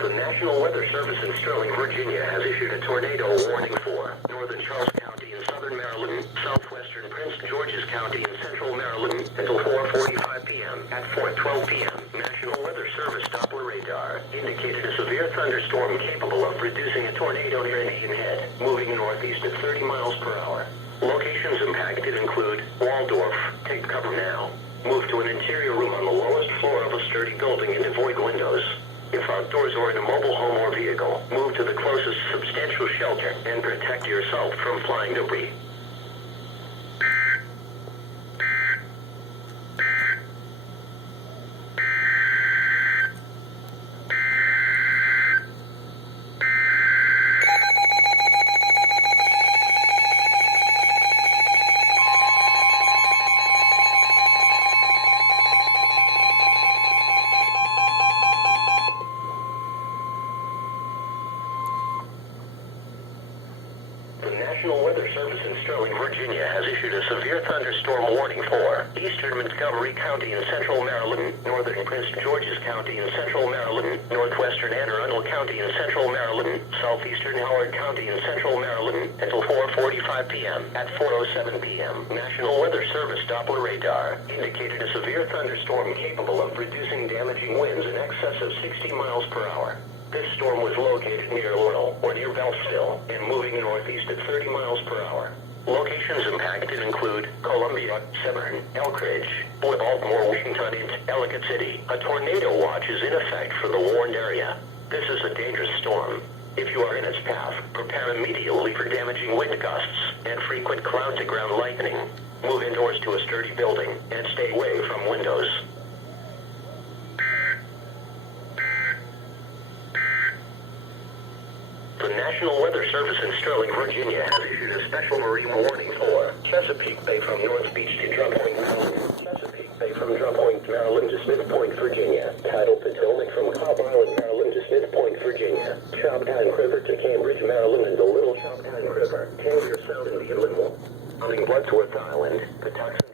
The National Weather Service in Sterling, Virginia has issued a tornado warning for northern Charles County in southern Maryland, southwestern Prince George's County in central Maryland until 4:45 p.m. At 4:12 p.m., National Weather Service Doppler radar indicated a severe thunderstorm capable of producing a tornado near Indian Head, moving northeast at 30 miles per hour. Locations impacted include Waldorf, take cover now. Move to an interior room on the lowest floor of a sturdy building and avoid windows. If outdoors or in a mobile home or vehicle, move to the closest substantial shelter and protect yourself from flying debris. The National Weather Service in Sterling, Virginia has issued a severe thunderstorm warning for eastern Montgomery County in central Maryland, northern Prince George's County in central Maryland, northwestern Anne Arundel County in central Maryland, southeastern Howard County in central Maryland until 4:45 p.m. At 4:07 p.m., National Weather Service Doppler radar indicated a severe thunderstorm capable of producing damaging winds in excess of 60 miles per hour. This storm was located near Laurel or near Beltsville and moving northeast at 30 miles per hour. Locations impacted include Columbia, Severn, Elkridge, Baltimore, Washington, and Ellicott City. A tornado watch is in effect for the warned area. This is a dangerous storm. If you are in its path, prepare immediately for damaging wind gusts and frequent cloud-to-ground lightning. Move indoors to a sturdy building and stay away from windows. The National Weather Service in Sterling, Virginia has issued a special marine warning for Chesapeake Bay from North Beach to Drum Point, Maryland. Chesapeake Bay from Drum Point, Maryland to Smith Point, Virginia. Tidal Potomac from Cobb Island, Maryland to Smith Point, Virginia. Choptank River to Cambridge, Maryland and the Little Choptank River. Tangier Sound in the inland. Hunting Bloodsworth Island. Patuxent